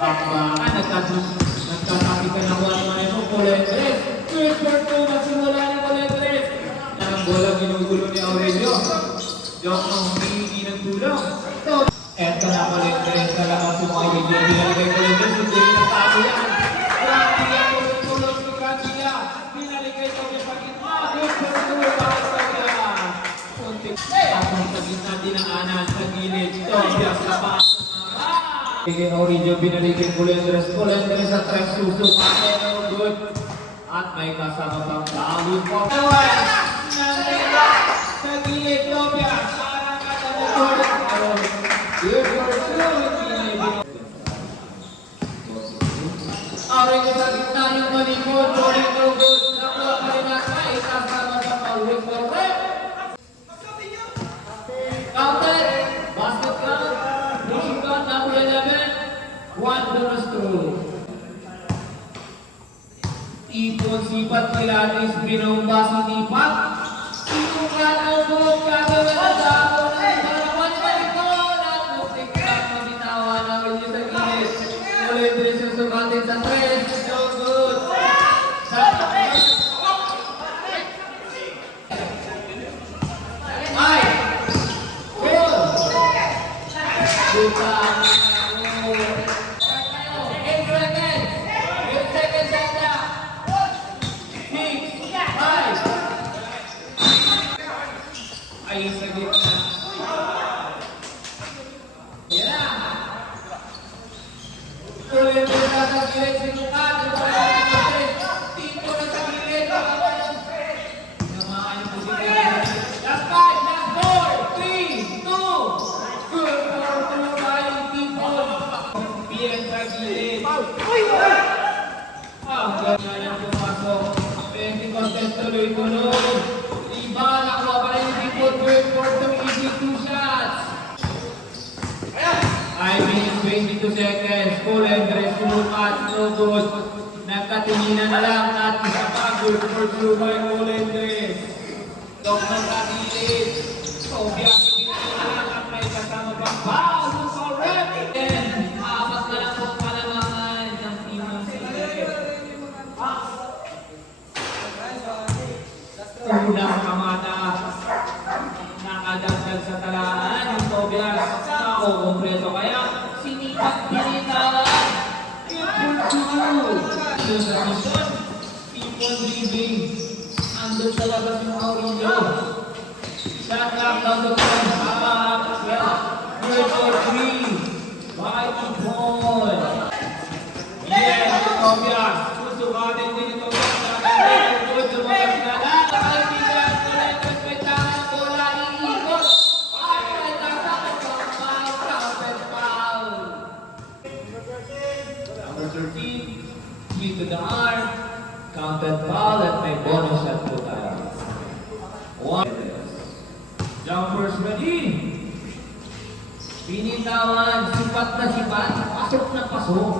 Bakbakan, nagkatabi ka ng one-man mo, Colendres. Good for two, magsimula ni Colendres. Yan ang bola ginugulo ni Aurelio. Yung humihingi ng tulong. Eto na Colendres, talagang si Aurelio. Binalagay Colendres, hindi rin natago yan. Gracia, tulong ni Gracia. Binaligay ko niya sa gitna. Good for two, bakit pa niya? Atong sa gitna dinaanan sa gilid. Tobias na pa. Kay Aurelio binaligay Colendres. Colendres sa tres susukan. No good. At may kasama pang tawid po. Nandila sa gilid Tobias. Parang katapos. Good for two. Aurelio sa gitna yung malikod. No good. Nakuha ka rin at may kasama sa pawid for rep. Counted. Basket count. Pushing count number 11. One bonus through. Ipon sipat Pilates. Binomba si Tipat. Ipon ang buong gagawin na sa ako ng harapan sa likod. At mutik lang mabitawan na ulit sa gilid. Colendres yung sumatin sa tres. So good. Ay! Good! Good time. 8 seconds. 8 seconds on that. 6, 5. Ay, sa gitna. Yan. Colendres na sa gilid. Sinukat. Tito na sa gilid. Namaan yung position. Last 5. Last 4. 3, 2. Good for two by Tito. Bien sa gilid. Ang ganda niya pumasok. 20 contest tuloy-tuloy. Iba, nakuha pa rin yung Tito. Good for two easy 2 shots. 5 minutes, 22 seconds. Colendres, sumukat, no good. Nagkatinginan na lang at isa pa. Good for two by Colendres. Dok ng kakilid. Tobias, pinagkakalit at may kasama pang foul. For rep. Apat na lang po palamangan ng team ng Silip. Unang kamata. Nakadagdag sa talaan ng Tobias. Kompleto kaya sinipat pinitawan. Good for two. Sa mission, people dribbling. Andun sa labas yung Aurelio. Shot clock down the front. Good for three. By Ipon. Yes, Tobias. Susukatin din ito. Good to mga sinala. Kaibigan, Colendres, may tangan, bola, iikot. Number 13, sweep to the arm, counted foul at may bonus shot po tayo. 1. Jumpers ready. Pinitawan, sipat na sipat, pasok na pasok.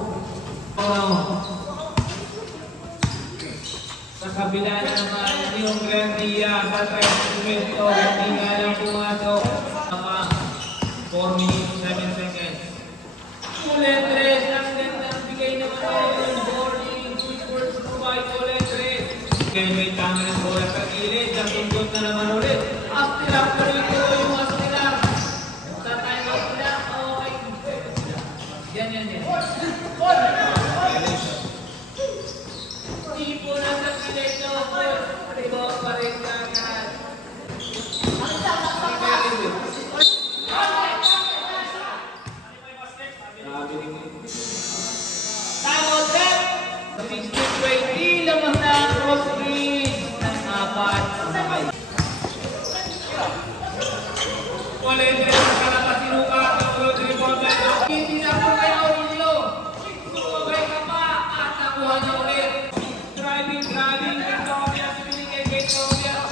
Sa kabila naman yung Grandia sa 3 minuto, hindi nga lang pumasok. 4 minutes, 7 seconds. Colendres, ang gandang bigay naman yung boarding. Good words to by Colendres. Kaya may tama ng bola sa gilid. Natunggot na naman ulit. Astilar, tuloy-tuloy yung Astilar. Sa timeout nila, okay. Yan. Tipo na sa gilid, no? Iba pa rin kagad. Timeout set! 16-20, lamang na ang cross bridge ng apat sa sakay. Colendres sa kalapas sinukat ng road rebound. Hindi na po kay Aurelio. Sumabay ka pa at nakuha niya ulit. Driving, kay Tobias, binigay kay Tobias.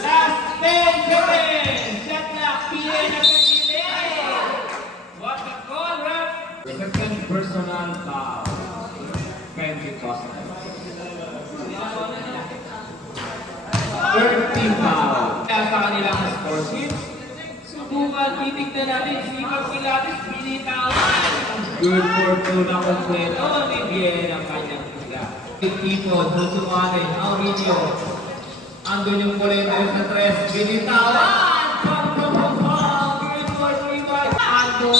Last 10 seconds. Shot clock, PA na sa gilid. What a call, ref! Second personal foul. Pentecost. Third team foul. Kaya sa kanilang score sheet, susubukan, titignan natin, sikap Pilates, pinitawan. Good for two na kompleto, ni Bien ang kanyang sila. Tipon, susumanin, Aurelio. Andun yung kulay sa tres, binitawan. Pang-pang-pang, good for three by Andun.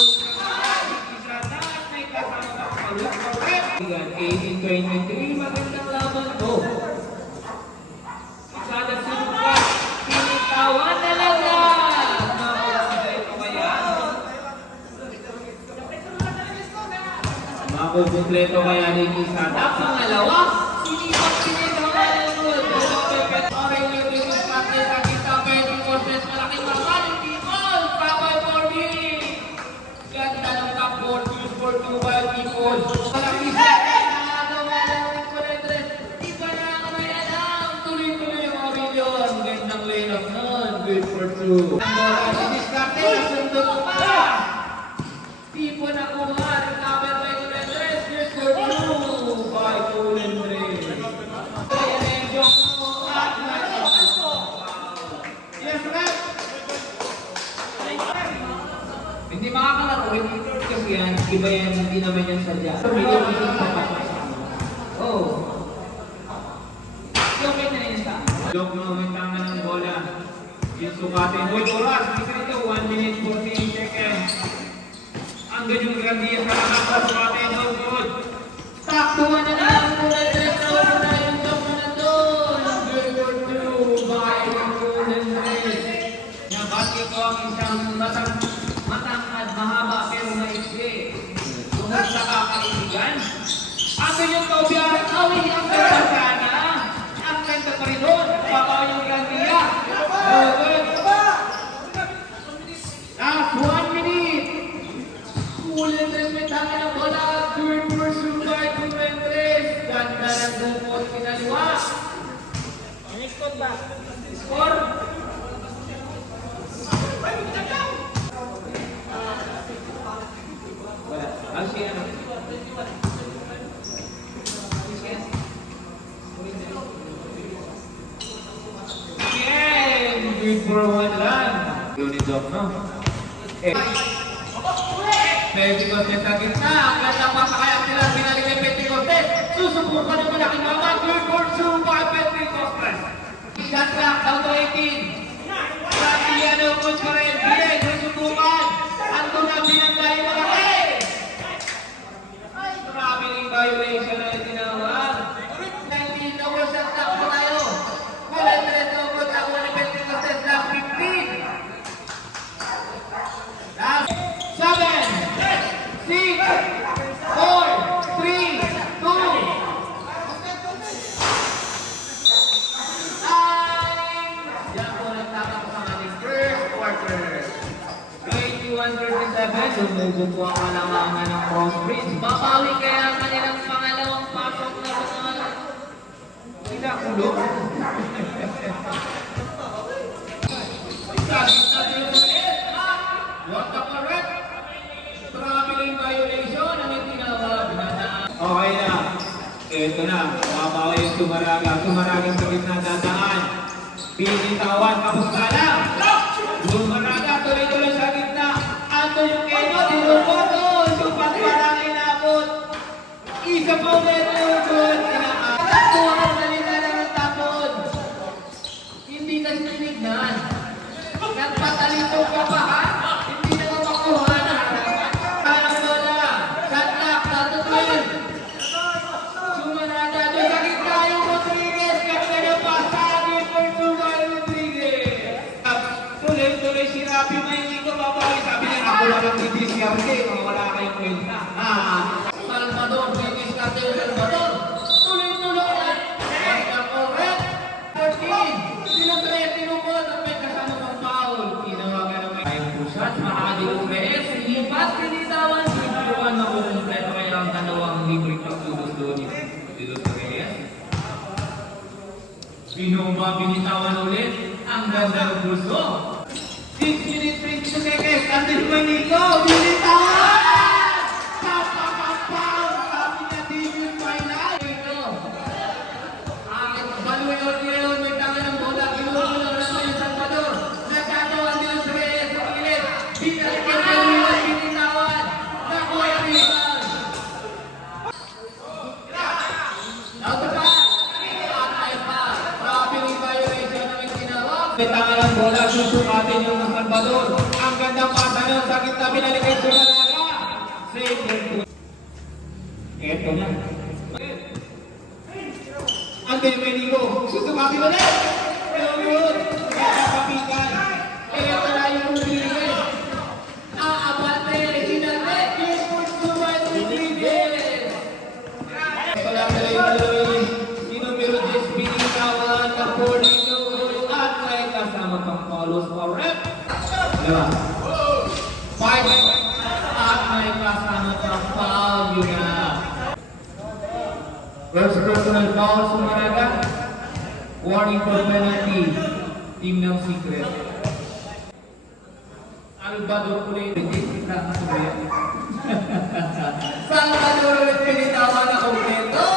Isa na, may kasama ka palit. 18-23, magandang laban ko. Sada subukan, pinitawan na lang lang. Makukumpleto kaya? Makukumpleto kaya ni Sada? Pangalawa, sinipag pinitawan ng good. Aurelio Venus Martes, Akita, Pedro Cortez, malaking mamal, Tipol, Pabay Forby. Ganda ng top 4, choose for 2 by Tipol. Malaking good for two. Ang bola si Discarte, nasundo pa! Tipo na kuha, recover by Tulendres, good for two by Tulendres. Kaya na yung joke mo at yes, rep! Hindi makakalaro, kasi yan, iba yan, hindi naman yan sadya. Pinipigil pa pa sa oh. Okay na yun sa joke mo, may tanga ng bola. Yung sukatin. Hoy, oras! Isa ito, 1 minute 48 seconds. Ang ganyong grandiya sa nakakot. Sukatin, no good. Taktuan na lang. Tulendres na una. Yung joke na nandun. Good for two. By Tulendres. Nabati ko ang isang matangkad, mahaba, pero maiksi. Tungkol sa kakaibigan. Ako yung kaubiyaran. Awin ang ganda sana. Ang ganda pa rin doon. Papaw yung grandiya. Last 1 minute. Tulendres may tanga ng bola. Good pursuit by Tulendres. Ganda ng bukot pinaliwa. Ang score ba? Score? Ang siya ano? Good for one run. Unit job, no? Pentecoste sa gitna. Kaya pasakay ang sila pinalik ng Pentecoste. Susubukan ng malaking mama. Good for two by Pentecoste. Shot clock down to 18. Santiano coach pa rin. Bilay, susubukan. Ando na binanggay malaki. Traveling violation na yung tinawag. 19 over shot clock po tayo. Tulendres na coach ako ni Pentecoste. Last 15. Last 7, 6, 4, 3, 2, Diyan po nagtatapos ang ating first quarter. 21-37, dumugo po ang kalamangan ng Cross Bridge. Babawi kaya ang kanilang pangalawang pasok na panalo. Sinakulong. What the correct? Traveling violation ang itinawag na. Okay na. Ito na. Mabawi yung Sumaraga. Sumaraga sa gitna dadaan. Pinitawan. Tapos ka lang. Sumaraga tuloy-tuloy sa gitna. Ando yung Keno. Dinumoto. Supat pa lang inabot. Isa pa ulit yung good. Tuwa ang salita lang ang tapon. Hindi kasi tinignan. Nagpatalito ka pa ha? Hindi na makuha na. Parang bola. Shotlock. Tatutwin. Sumarada. Doon sa gitna yung Rodriguez. Kapag na pasagin for Sugar Rodriguez. Tuloy-tuloy si Rafi. May hindi ko babawi. Sabi niya, ako lang ang DDCRT. Wala kayong kwenta. Salvador. British Cartel Salvador. Tuloy-tuloy. Ang correct. 14. Sinutre. Tinukot. At may kasama pang foul. Tinawagan ng may pusat. Makakadilong Reyes. Lipat. Pinitawan. Sinutuan na kumpleto kaya ang dalawang libre pagtulos doon ni Dilos Reyes. Binumba. Binitawan ulit. Ang ganda ng gusto. 6 minutes 22 seconds. Andin Manico. Binitawan! Kapapapang! Sabi niya, David Maynay. Baluyon nila. May tanga ng bola. Ginugulo na sa yung Salvador. Nagkatawa Dilos Reyes sa pilit. natin yung Salvador. Ang gandang pasa nun sa gitna, binalikay Zulaga. Save. Eto na. Ante Menigo, susumaki ulit. Yun. Kapikan. Eto na yung Rodriguez. Aabate, sinante. Suman Rodriguez. Wala na yung tuloy. Numero 10, binitawan na Polino. At may kasama pang Paulos Correct. Diba? 5. At may kasama pang foul. Yun na. First personal foul, Sumaraga. Warning for penalty. Team ng Secret. Salvador ulit. Salvador ulit pinitawan na kompleto.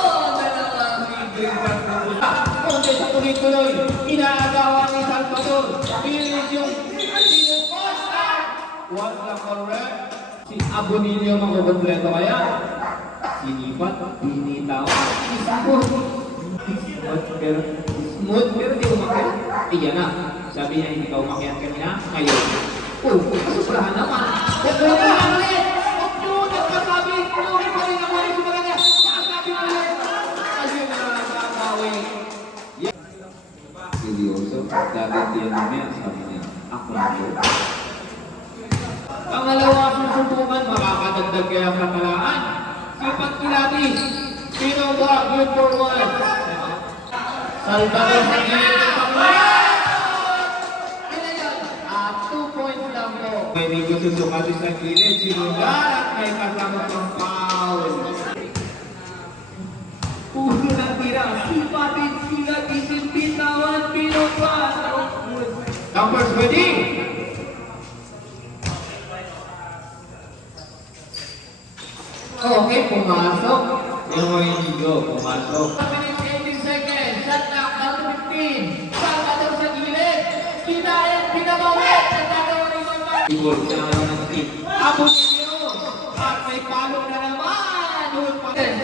Konti sa tuloy-tuloy. Inaagawan ni Salvador. Pilit yung sinuposta. One na correct. Si Abonilio makukompleto kaya. Sinipat, binitawan, isipon. Smooth pero di umakyat. Iyan na. Sabi niya hindi ka umakyat kanina. Ngayon. Oh, kasuprahan naman. Huwag na ulit. Huwag nyo nagkasabi. Huwag pa rin naman yung sumaranya. Nakasabi ulit. Ayun na nakakawin. Seryoso, dagat yan niya, sabi niya, ako na po. Pangalawa susubukan, makakadagdag kaya sa talaan. Sipat Kilatis, sino ba? Good for one. Salvador sa gilid ng pangalawa. Ano yun? 2 points lang po. May Nico susukati sa gilid, sinugar at may kasama pang foul. Puso ng tira, sipatin sila, bitawan, pinupan. Numbers ready? Okay, pumasok. Yung mga inigo, pumasok. 18 seconds, shot clock down to 15. Salvador sa gilid. Kinayat, pinabawit. Nagkagawa rin yung mga. Igor, sinakaw ng team. Apo ninyo. At may palong na naman. Doon pa rin.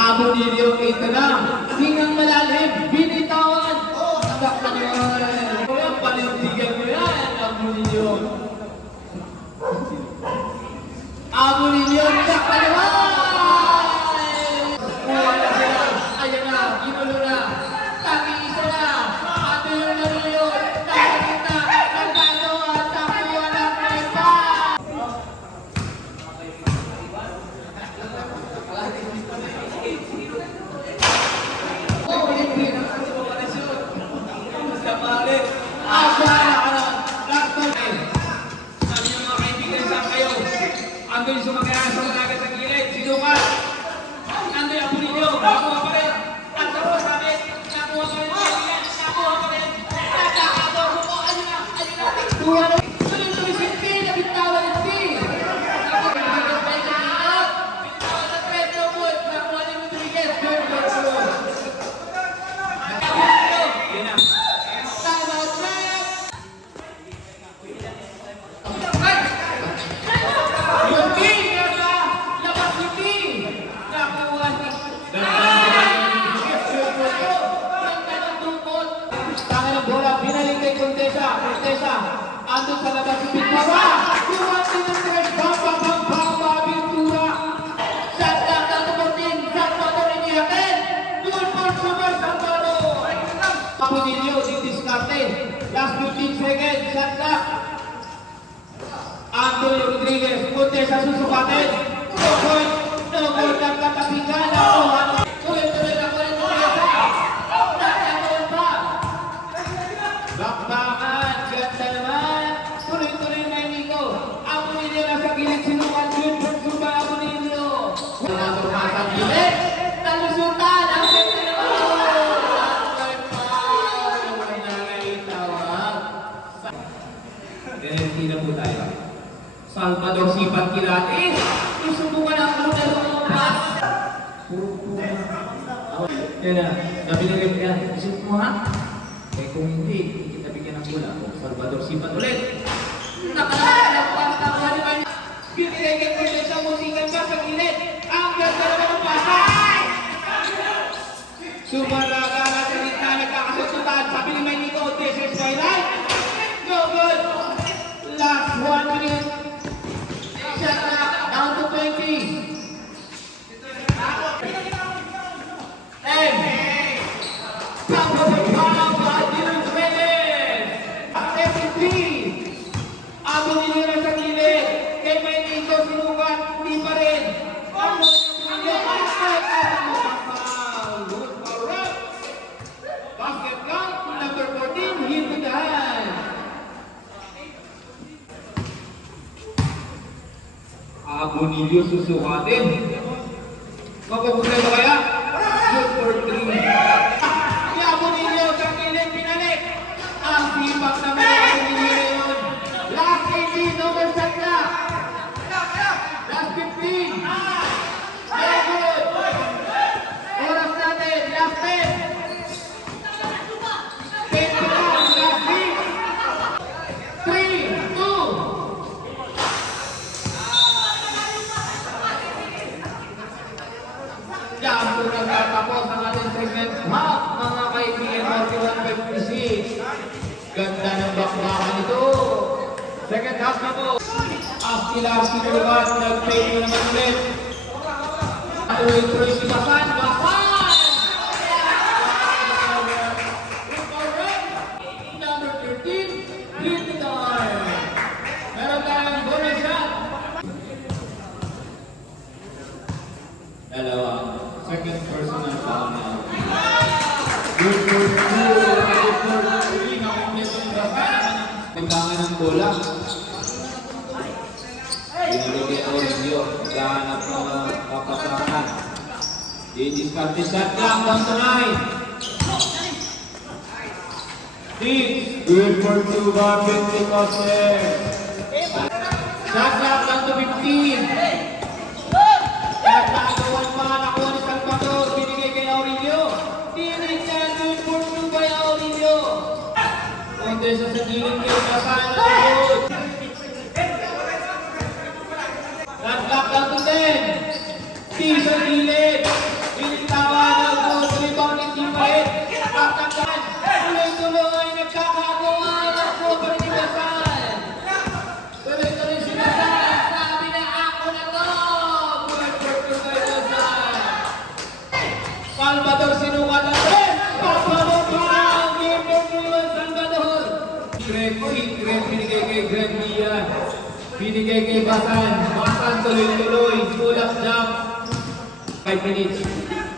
Abonilio, ito na. Hingang malalim, binitawan. Sakta niyo. Kaya panindigan mo yan, Abonilio. Abonilio, sakta niyo. Wala sila. Ayan na, ginulo na. Tag-iisa na. Abonilio, tag-iisa. Nagkano at tapuan ng meta. Ando yung sumakaya sa malaga sa gilid, sinukat. Ando yung apo ninyo, nakuha pa rin. At nakuha sa amin, nakuha pa rin. Nakuha pa rin. Nakakatawa mo, ayun na. Kuha na. Tuloy-tuloy si P, nabitawan ni P. Nakuha na yung Rodriguez, bitawan sa Pedro Wood, nakuha ni Rodriguez, Pedro Wood. Yun na. Time out, man. Yung team, nasa labas yung team. Nakuha ni Ganda ng tungkol. Tangan ng bola, binalik kay Contesa. Contesa, andun sa labas yung Pintura. Kumati ng tres, bamba, Pintura. Shot down ng tumating, Salvador inihatin. Good for Sumar Salvador. Abonilio, didiskarte. Last 15 seconds, shot down. Antonio Rodriguez, Contesa susukatin. No point, no goal ng katapikan. Nakuha. Tuloy-tuloy na ko rin Contesa. Nakakuha pa. Bakbakan, ganda naman. Tuloy-tuloy na Nico. Abonilio na sa gilid, sinukan. Good for Sumba, Abonilio. Wala sa gilid. Talusutan, ang ganda naman. Hindi na po tayo. Salvador Sipat Kilatis. Isubukan ang Rudel Opas. Yan na. Sabi na ganyan yan. Isip mo ha? Eh kung hindi kita bigyan ng bola. Salvador Sipat ulit. Nakalala na po ang tawa ni Manny. Binigay kay Contesa, musikan pa sa gilid. Ang Ganda naman ang pasa! Sumaraga na sa gitna, nagkakasututan. Sabi ni Mayniko, this is my life. No good. Last 1 minute. Shot clock down to 20. And top of the pile by Dylan Reyes. At MVP. Abo nila sa gilid. Kay Mayniko sinukat. Hindi pa rin. Ang basket count, number 14, hit with the hand. Abonilio susukatin. Mapupunta ba kaya? Shoot for 3. Si Abonilio sa kilid pinalik. Ang sipak na mga Abonilio yun. Last 18, number 7 na. Last 15. Very good. Oras natin, last 10. Yan po nagtatapos ang ating segment half, mga kaibigan, 41-56. Ganda ng bakbakan ito. Second half na po. Astilar Sinurugan, nag-play mo naman ulit. Tuloy-tuloy si Basan. Basan! Number 13, hit the door. Meron tayong bonus shot. Dalawa. Second personal foul na. Good for two. Good for three. Nakumpleto yung Basan. Timbangan ng bola. Binigay Aurelio. Gahanap ng kapasakan. Di-discard shot clock down to 9. 6. Good for 2 by Pentecostes. Shot clock down to 15. At nakagawan pa, nakuha ni Salvador. Binigay kay Aurelio. Tinig na, good for 2 by Aurelio. Contest sa gilid kay Basan. Good. Shot clock down to 10. T sa gilid. Binitawan ng close rebound ni Timahet. Kakagdan. Tuloy-tuloy. Nagkakagawa ng cover ni Basan. Tuloy-tuloy si Basan. Sabi na ako na to. Good for 2 by Basan. Salvador sinukat ang 10. Papalong pa ang game for 2 Salvador. Greg, binigay kay Greg Mian. Binigay kay Basan. Basan tuloy-tuloy. Pull-up jump. 5 minutes.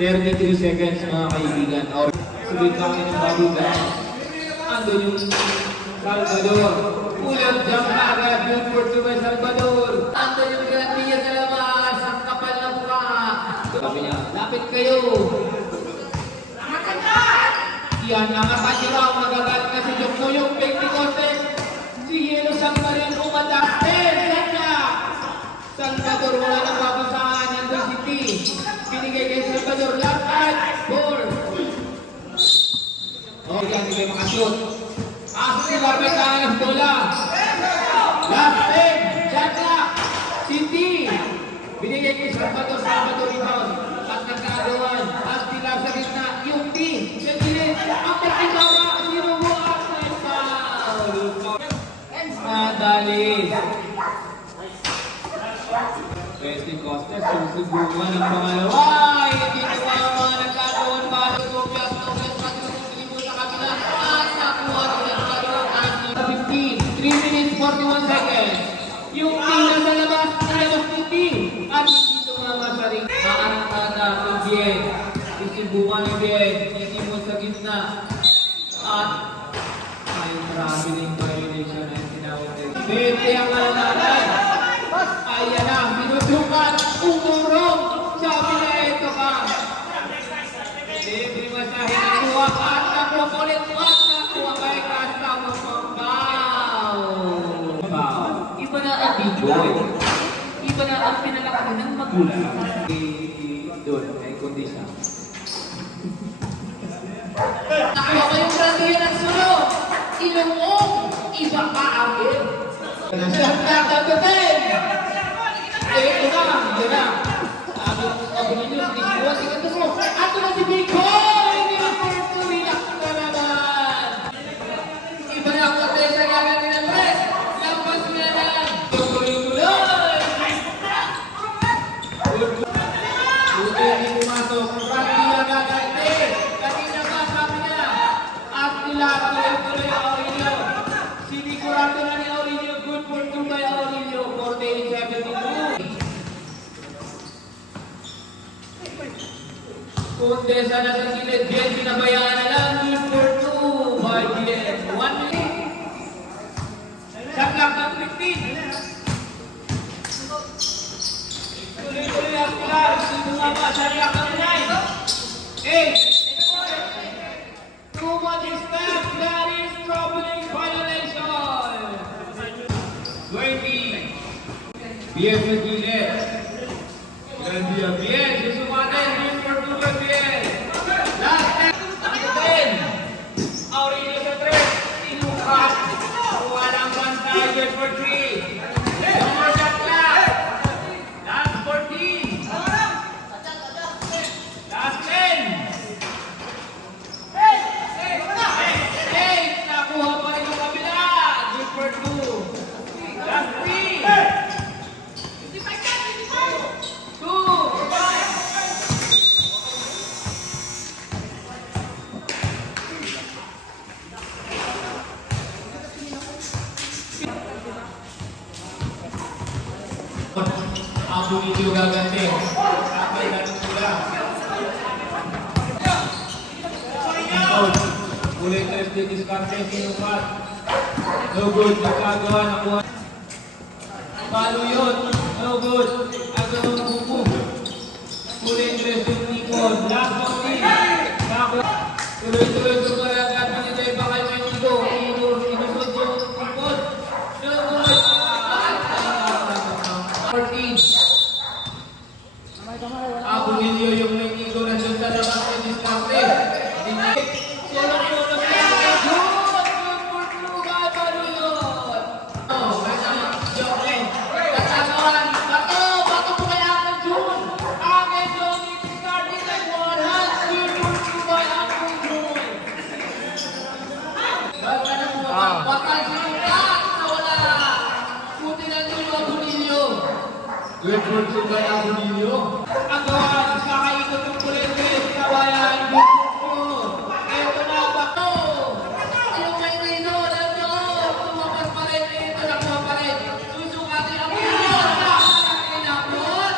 33 seconds mga kaibigan. Sulit lang ng babugan. Ando yung Salvador. Pull-up jump na agad. Good for 2 by Salvador. Ando yung Greg Mian sa labas. Ang kapal na mukha. Sabi niya, lapit kayo. Yan, nangasan niyo raw. Magagalit na si Jok Moyong Pentecostes. Si Yelo San Marin umatas. Salvador wala nang babasahan. Nandun si T. Binigay kay Salvador. Last at 4. Okay, hindi kayo makashoot. Si Barbet ang bola. Last 10. Shot clock. Si T. Binigay kay Salvador. Salvador rebound. At nagkagawan. Astilar sa gitna. Yung T. Sa gilid. Ang pagkikawa. Sinubuan. May foul. Nadali. Pentecostes, susubukan ng pangalawa. Hindi tumama. Nagkagawan ba? Tugas patuloy sa kabila. At nakuha ng Salvador. 15. 3 minutes 41 seconds. Yung team na sa labas. Nalabas ni team. At hindi tumama sa ring. Maarang-arang si Bien. Susubukan ni Bien. Hindi mo sa gitna. At ay traveling violation ang tinawag din. Bete ang alalanan. Ayan na, sinusukat, umurong. Sabi na ito ka. Libre masahe na kuha at nakukulit at nakuha kay Kasta mo pang Iba na ang video. Iba na ang pinalaki ng magulang. Doon, ay kondisyon. Nakuha ko yung gradiya ng sunod. Ilong iba ka agad. Shot clock down to 10. Ito na. Abunilio, sinigawa, sigatas mo. Ato na si Biko! Hindi na purtuwinak ka naman! Iba na ang kotesa gagan ni Andres. Lampas na lang. Tuloy-tuloy! Buti hindi pumasok. Randy na gagante. Kanina pa sabi niya. At nila tuloy-tuloy ang Aurelio. Sinigurado na ni Aurelio. Good for 2 by Aurelio. 48-72. Kundesa na sa gilid. Bien, pinabayaan na lang. Good for 2 by Bien. 1 minute. Shot clock ng 15. Tuloy-tuloy ang Pilar. Bumaba. Shot clock ng 9. 8. Too much step. That is troubling violation. 20. Bien sa gilid. Bien. Susumatin. Good for 2 by Bien. Last 10. Aurelio sa 3. Sinukat. Walang bantay. Good for 3. No more shot clock. Last 14. Last 10. 8. Nakuha pa rin yung kabila. Good for 2. Last 3. 2. Abu Nidyo gaganti. Sabay ganun sila. Ulit na FD diskarte. Sinukat. No good. Nagkagawa. Nakuha. Palo yun. No good. Agawang buko. Ulit na FD Nikon. Last 14. Nakuha. Tuloy-tuloy sa kalagat. Manitay pa kay Manito. Inusod yung ikot. No good. 14. Aurelio yung nagtigo na siya sa labas ng diskarte. Solo-solo siya. Good! Good for 2 by Baluyot. Joke. Katagawan. Bato po kaya ang June. Ang June yung diskarte na 1 hands. Good for 2 by Uncle June. Baka na mo. Bakal sinukat. Nawala. Puti na June Aurelio. Good for 2 by Aurelio. Ang gawan, kakaikot yung kulit-kulit, kawayan, good for 2. Eto na, bako. Yung may rino, nandoon. Tumapas pa rin, ito lang mo pa rin. Susukatin ang rino. Kinapot.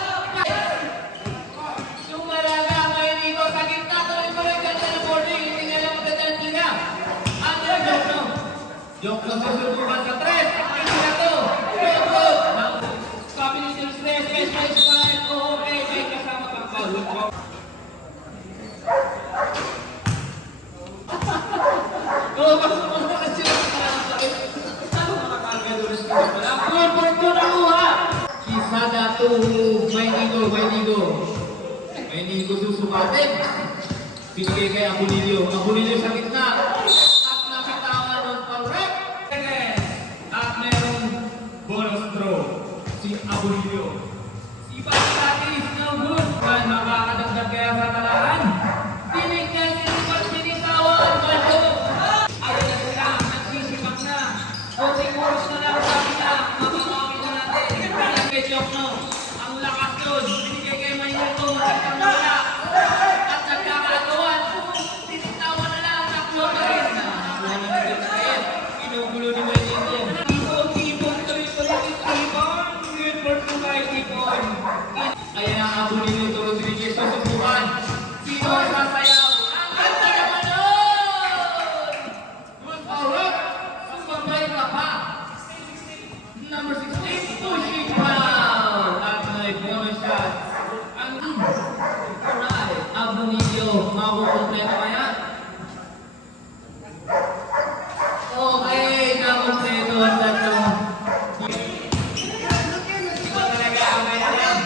Sumalaga, may rino sa gitna. Tuloy pa rin ganda ng boarding. Hindi nga lang magandang liga. Ang joke no. Joke no, susubukan sa 3. Hindi na to. Good. Sabi ni Sir Stress, yes, fine. Okay, may kasama pang foul. Oo, bakit mo na kasi ano makakarga doon sa pala? Good for 2 na luha. Kisada to. May nigo susukatin. Pinigay kay Aurelio. Aurelio sa gitna. At napitawan ng pang-rep. At merong bonus throw. Si Aurelio. Si Bastatis, no good. Makakadagdag kaya sa talaan. Binigyan si Lipat binitawan. Bato. Ayun na sila. Nagsisipak na. Kunting oras na lang sabi niya. Mababawi na natin. Pinigay kay Chokno. Ang lakas doon. Binigay kay Mayuto. Nagkang wala. At nagkakagawan. Binitawan na lang. Taklo pa rin. Nakuha na nagkang kayo. Pinugulo ni Mayuto. Tipon. Tuloy-tuloy. Tipon. Good for 2 by Tipon. Ayan ang Aurelio Toros Rodriguez susubukan. Sino ang sasayaw? Ang ganda naman nun! Good power. Sumabay ka pa. Number 16, pushing foul. At may bonus shot. Alright, Aurelio, makukompleto kaya? Okay, nakompleto ang tatlo. Ito talaga ang may alam.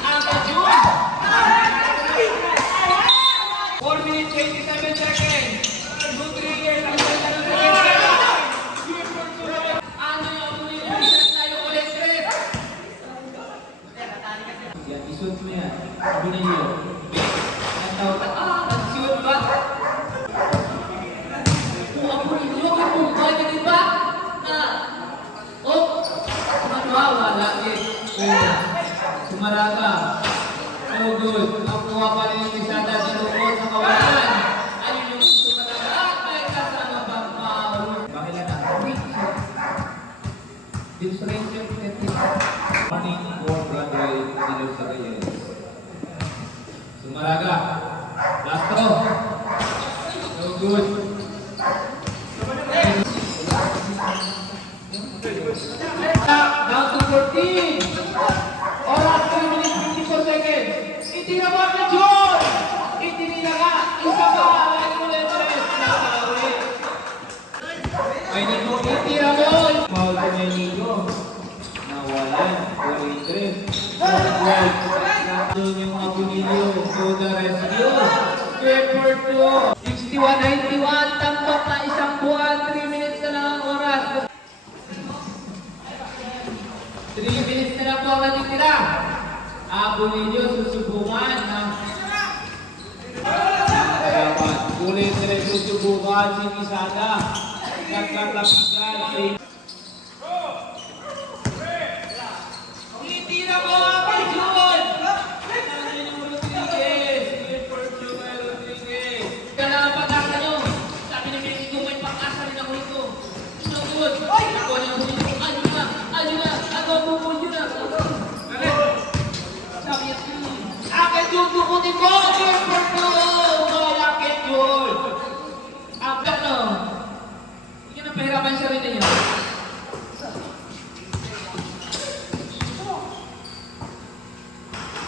Ang June! 4 minutes, 27 seconds. Rodriguez, ang ganda ng Good for 2. Ano yung Aurelio? Tayo ulit, Chris. Yan, isuot mo yan. Last throw. No good. Down to 14. Oras 3 minutes 54 seconds. Itinabot na John! Itininaga. Isa pa. Ay, Nico, itinabot. Foul ko na Nico. Nawalan. 43. Doon yung Abunilio. To the rescue. Square for 2. 61-91. Tambak na isang buwan. 3 minutes na lang ang oras. 3 minutes na lang po ang natitira. Abunilio susubukan ng dapat. Ulit nila susubukan si Misada. Nagkatapigan. Titira mo ang Jun! Rodriguez! Clear for Joel Rodriguez. Kaya ang pag-asa nyo. Sabi ni Mexico, may pag-asa rin ako ito. No good. Ako na ang dito. Ano na? Ano na? Ako ang bubul yun na. Sabi niya, akin Jun, tukutin mo! Clear for Jun! Wala akin Jun! Agad na. Hindi ka napahirapan siya rin na yun.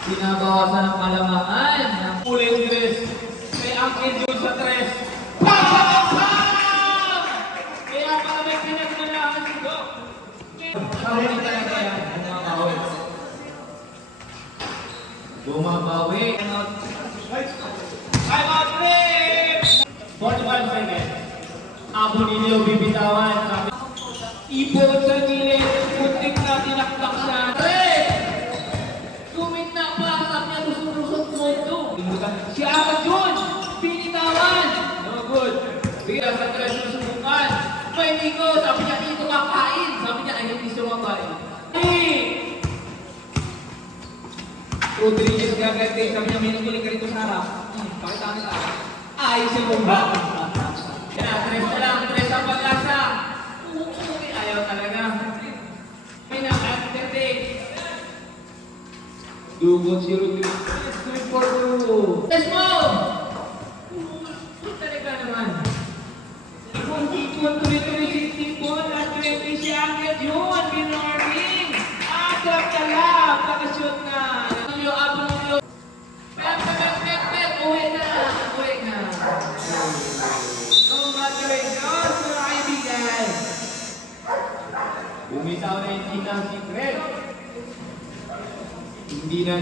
Binabawasan ng malamangan ng ulit tres. May angkin doon sa tres. Pagpapapam! Kaya pala may pinagmanahan si Doc. Kahuli talaga yan. Bumabawi. Bumabawi. Time out break! 45 seconds. Abunilio bibitawan. Ipon sa gilid. Kunting na tinaktak siya. Gumit na pa, sabi niya lusot-lusot mo ito. Si Agad yun! Pinitawan! No good. Bigla sa tres susubukan. May Nico, sabi niya dito kakain. Sabi niya ay hindi siya makain. Rodriguez gagante. Sabi niya may nagkuling ka rito sa harap. Pakita ka nila. Ay, siya bomba. Yan, tres na lang. Tres ang pag-asa. Ayaw talaga. May na-entertain. Dugot si Rodriguez. 3-4-2. Let's move! Talaga naman. Ipon, tuloy-tuloy si Tipon. At 20 si Angel yun. Binorning. Atap ka lang. Nakashoot na. Yung abong nyo. Pep. Uwi na. Congratulations, mga kaibigan. Bumitaw na yung tinang secret. Hindi na